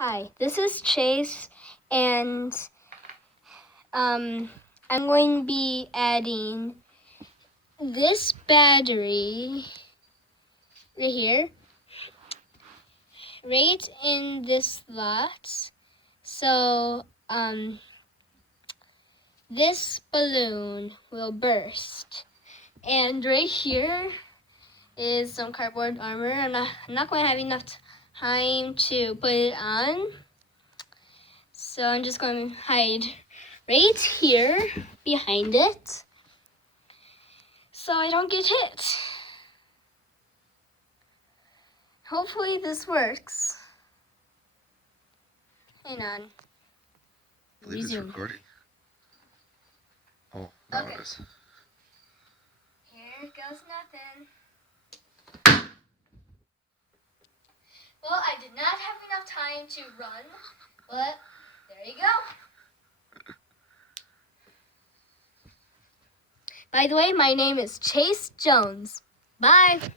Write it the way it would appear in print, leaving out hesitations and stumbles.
Hi, this is Chase, and I'm going to be adding this battery right here, right in this slot. So this balloon will burst, and right here is some cardboard armor. I'm not going to have enough time to put it on. So I'm just going to hide right here behind it so I don't get hit. Hopefully this works. Hang on. I believe it's recording. Oh, now it is. Here goes nothing. Well, I did not have enough time to run, but there you go. By the way, my name is Chase Jones. Bye.